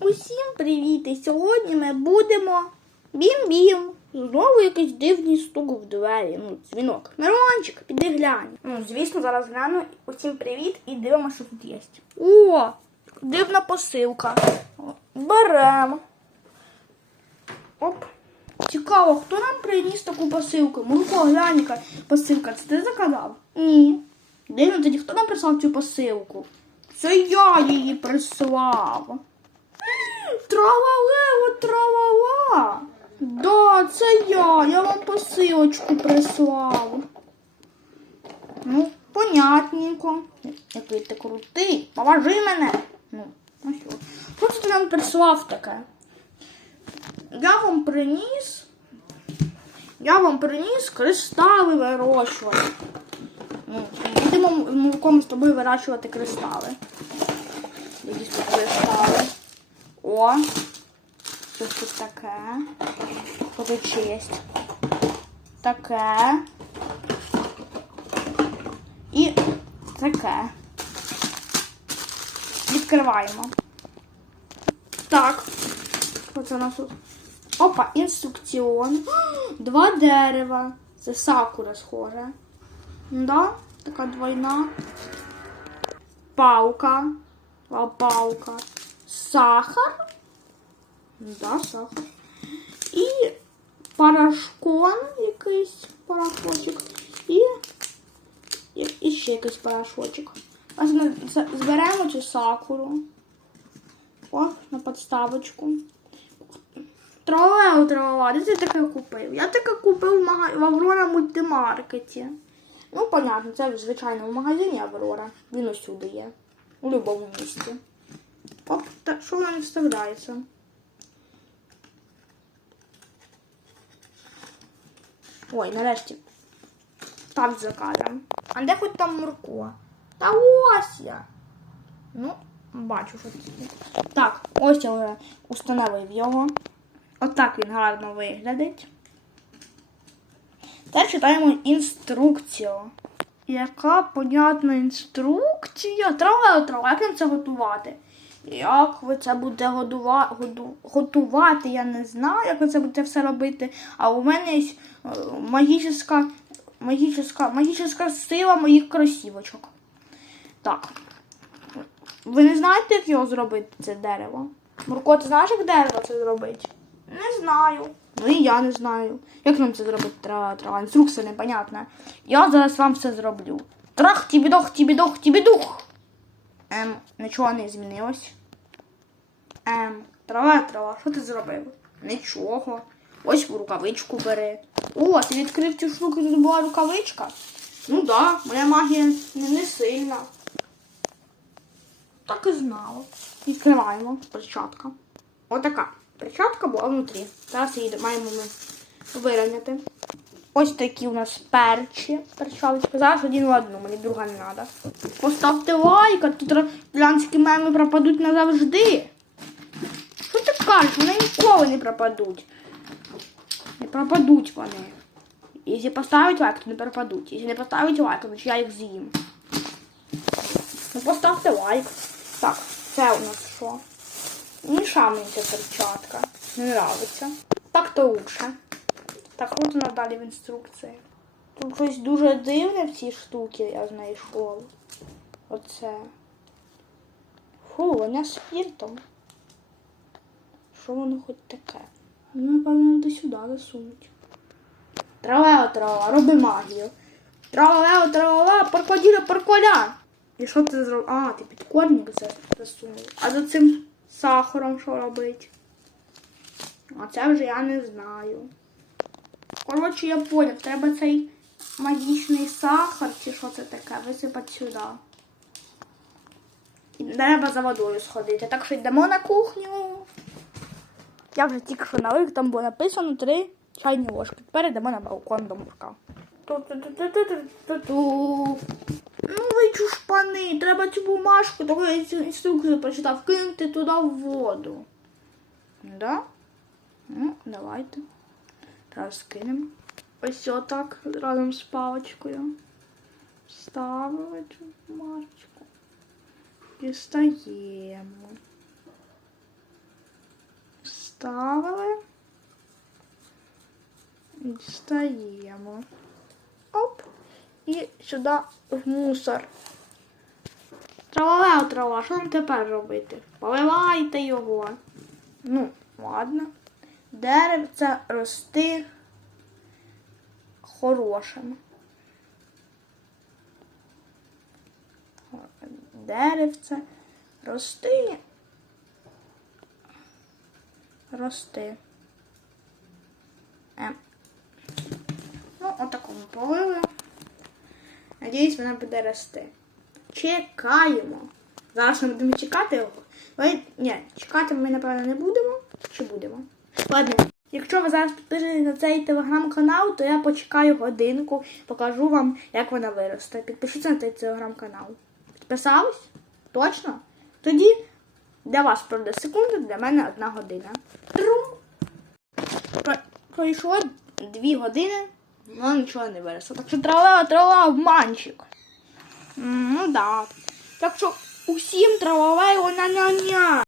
Усім привіт! І сьогодні ми будемо бім-бім. Знову якийсь дивний стук в двері. Ну, дзвінок. Мирончик, піди глянь. Ну, звісно, зараз гляну. Усім привіт і дивимося, що тут є. О, дивна посилка. Беремо. Оп. Цікаво, хто нам приніс таку посилку? Мурко, глянь, яка посилка. Це ти заказав? Ні. Дивно тоді, хто нам прислав цю посилку? Це я її прислав. Тралалево, тралала. Да, це я. Я вам посилочку прислав. Ну, понятненько. Який ти крутий. Поважи мене. Ну, ну що. Що ти нам прислав таке? Я вам приніс. Я вам приніс кристали вирощувати. Ну, будемо мовком з тобою вирощувати кристали. Якісь тут. О! Що тут таке? Є? Таке. І таке. Відкриваємо. Так. Що у нас тут? Опа, інструкціон. Два дерева. Це сакура схоже. Да, така двойна. Палка. Палка. Сахар. Да, сахар. І порошкон якийсь порошочок. І, і, і ще якийсь порошочок. Ось ми зберемо цю сакуру. О, на подставочку. Тролео, тролео, де ти таке купив? Я таке купив в, Аврора мультимаркеті. Ну, понятно, це в звичайному магазині Аврора. Він усюди є. У будь-якому місці. Оп, так що воно не вставляється? Ой, нарешті. Так за кадром. А де хоч там Мурко? Та ось я. Ну, бачу, що це. Так, ось я вже установив його. Отак він гарно виглядить. Тепер читаємо інструкцію. Яка понятна інструкція? Трава, трава, як нам це готувати? Як ви це будете годува... готувати, я не знаю, як ви це будете все робити. А у мене є е, магічна, магічна, магічна сила моїх кросівочок. Так. Ви не знаєте, як його зробити, це дерево? Мурко, ти знаєш, як дерево це зробити? Не знаю. Ну і я не знаю. Як нам це зробити? Трава, трава. Інструкція непонятна. Я зараз вам все зроблю. Трах, тібідох, тібідох, тібідух. Ем, нічого не змінилось. Ем, трава, трава, що ти зробив? Нічого. Ось рукавичку бери. О, ти відкрив цю штуку, тут була рукавичка? Ну да, моя магія не, не сильна. Так і знала. Відкриваємо перчатка. Отака. Перчатка була внутрі. Зараз її маємо ми вирівняти. Ось такі у нас перчі перчаточки. Зараз один в одну, мені друга не треба. Поставте лайк, а тут глянські меми пропадуть назавжди. Що ти кажеш? Вони ніколи не пропадуть. Не пропадуть вони. Якщо поставити лайк, то не пропадуть. Якщо не поставити лайк, то я їх з'їм. Ну поставте лайк. Так, це у нас що? Міша мені ця перчатка. Не нравиться. Так то лучше. Так, от вона далі в інструкції. Тут щось дуже дивне в цій штуці я знайшов. Оце. Фу, вона з фіртом. Що воно хоч таке? Ну, напевно, до сюди засунуть. Тралео, трава, роби магію. Тралео, трава, паркоділя, парколя. І що ти зробив? А, ти підкорник це засунув. А за цим сахаром що робить? А це вже я не знаю. Коротше, я поняв, треба цей магічний сахар, чи що це таке, висипати сюди. І треба за водою сходити. Так що йдемо на кухню. Я вже тільки що налив, там було написано три чайні ложки. Тепер йдемо на балкон до мурка. Ну ви чушпани, треба цю бумажку, таку я цю інструкцію прочитав, кинути туди воду. Да? Ну, давайте. Зараз кинемо. Ось отак разом з паличкою. Ставили цю бумажечку. Дістаємо. поставили. Дістаємо. Оп. І сюди в мусор. Травове трава, що нам тепер робити? Поливайте його. Ну, ладно. Деревце рости хорошим. Деревце рости. Рости. Ем. Ну, отакому полили. Надіюсь, вона буде рости. Чекаємо. Зараз ми будемо чекати його. Ні, чекати ми, напевно, не будемо. Чи будемо? Ладно, якщо ви зараз підпишетесь на цей телеграм-канал, то я почекаю годинку, покажу вам, як вона виросте. Підпишіться на цей телеграм-канал. Підписались? Точно? Тоді для вас пройде секунда, для мене одна година. Трум! Пройшло дві години, але нічого не виросло. Так що трава, трава, обманщик. М, Ну да. Так що усім травове ня-ня-ня.